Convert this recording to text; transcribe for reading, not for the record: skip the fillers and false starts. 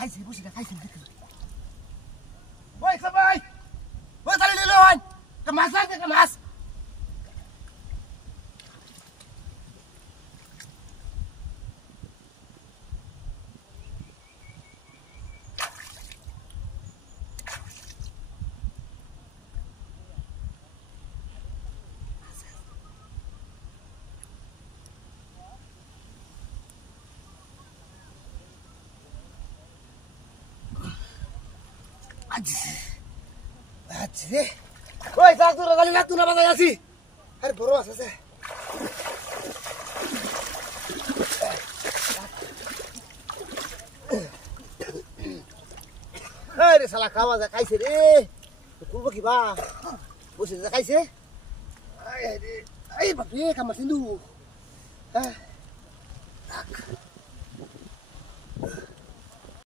খাইছি বসি না খাইছি দেখি ওই সবাই ওই তাহলে নিলো হয় মাছ আছে মাছ আচ্ছা ওই যাক তোরা গালি লাগতো না বাজায় আছি আরে বড় মাছ আছে আরে শালা খাওয়া যা খাইছে রে করবো কি বা বসে যা খাইছে এই বাপরে কামার সিন্ধু হ্যাঁ